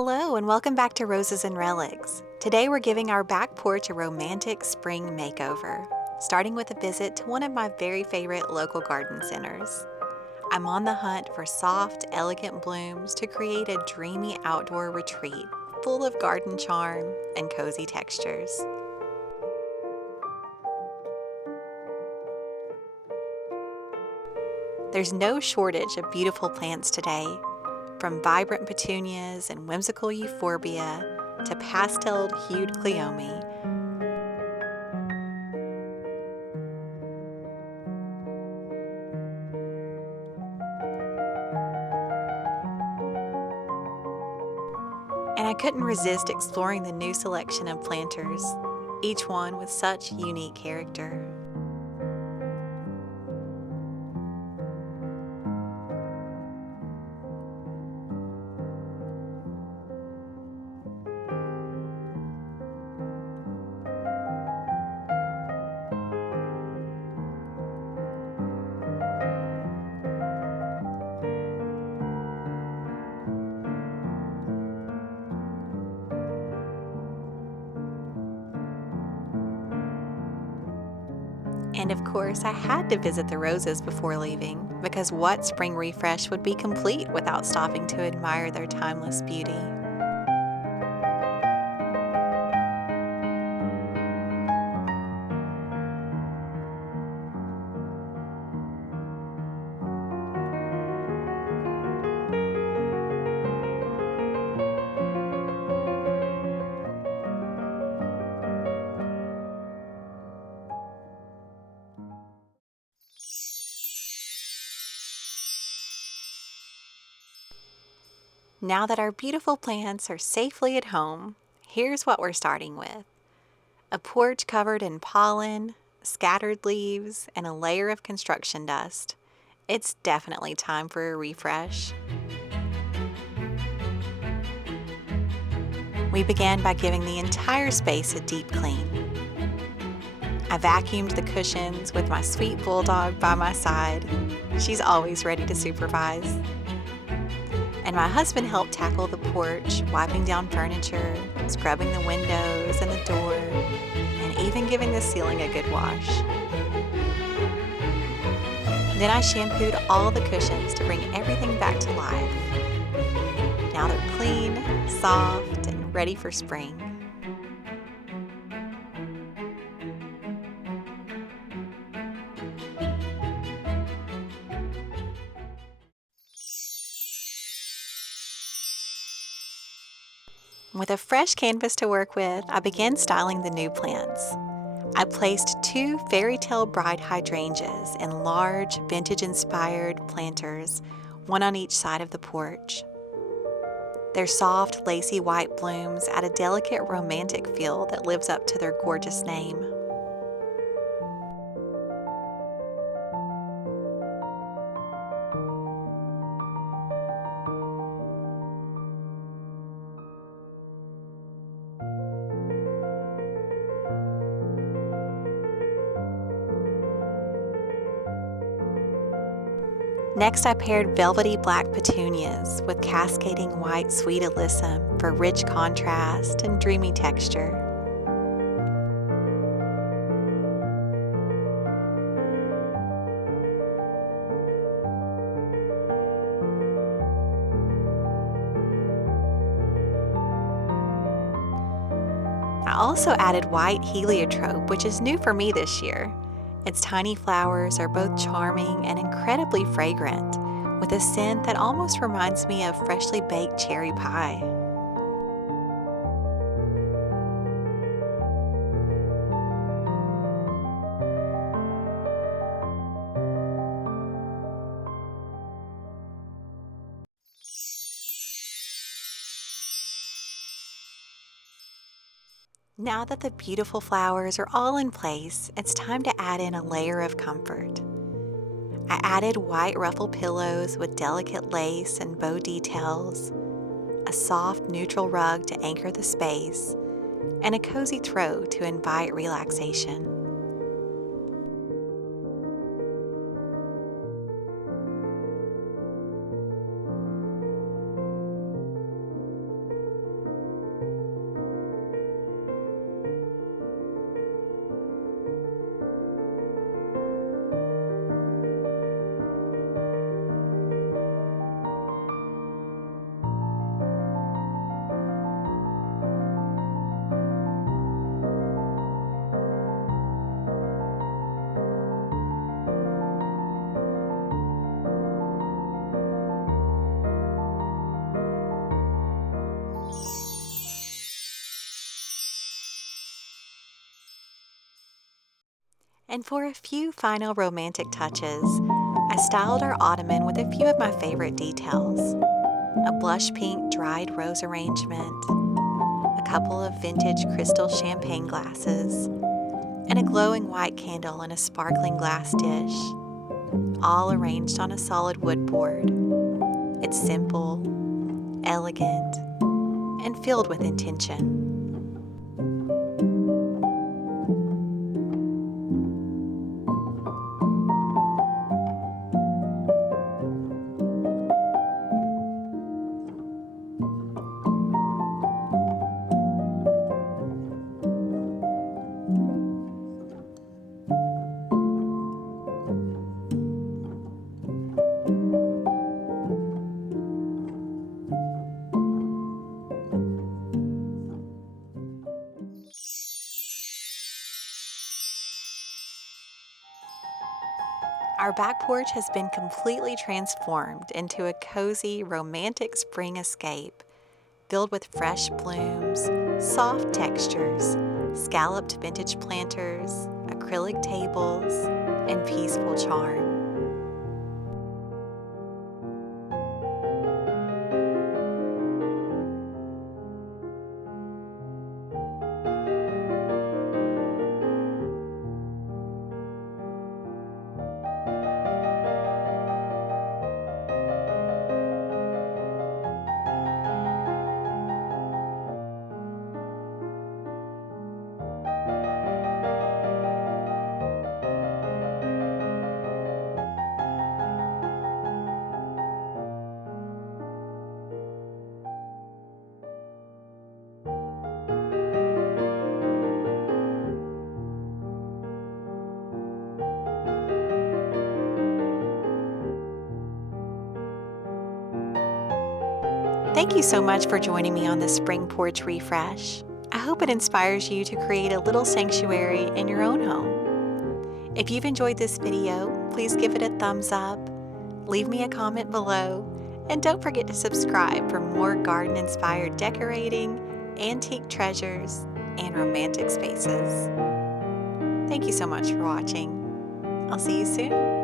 Hello and welcome back to Roses and Relics. Today we're giving our back porch a romantic spring makeover, starting with a visit to one of my very favorite local garden centers. I'm on the hunt for soft, elegant blooms to create a dreamy outdoor retreat full of garden charm and cozy textures. There's no shortage of beautiful plants today, from vibrant petunias and whimsical euphorbia to pastel-hued cleome. And I couldn't resist exploring the new selection of planters, each one with such unique character. And of course, I had to visit the roses before leaving, because what spring refresh would be complete without stopping to admire their timeless beauty? Now that our beautiful plants are safely at home, here's what we're starting with. A porch covered in pollen, scattered leaves, and a layer of construction dust. It's definitely time for a refresh. We began by giving the entire space a deep clean. I vacuumed the cushions with my sweet bulldog by my side. She's always ready to supervise. And my husband helped tackle the porch, wiping down furniture, scrubbing the windows and the door, and even giving the ceiling a good wash. Then I shampooed all the cushions to bring everything back to life. Now they're clean, soft, and ready for spring. With a fresh canvas to work with, I began styling the new plants. I placed two fairy tale bride hydrangeas in large, vintage-inspired planters, one on each side of the porch. Their soft, lacy white blooms add a delicate, romantic feel that lives up to their gorgeous name. Next, I paired velvety black petunias with cascading white sweet alyssum for rich contrast and dreamy texture. I also added white heliotrope, which is new for me this year. Its tiny flowers are both charming and incredibly fragrant, with a scent that almost reminds me of freshly baked cherry pie. Now that the beautiful flowers are all in place, it's time to add in a layer of comfort. I added white ruffled pillows with delicate lace and bow details, a soft neutral rug to anchor the space, and a cozy throw to invite relaxation. And for a few final romantic touches, I styled our ottoman with a few of my favorite details. A blush pink dried rose arrangement, a couple of vintage crystal champagne glasses, and a glowing white candle in a sparkling glass dish, all arranged on a solid wood board. It's simple, elegant, and filled with intention. Our back porch has been completely transformed into a cozy, romantic spring escape, filled with fresh blooms, soft textures, scalloped vintage planters, acrylic tables, and peaceful charm. Thank you so much for joining me on this spring porch refresh. I hope it inspires you to create a little sanctuary in your own home. If you've enjoyed this video, please give it a thumbs up, leave me a comment below, and don't forget to subscribe for more garden-inspired decorating, antique treasures, and romantic spaces. Thank you so much for watching. I'll see you soon.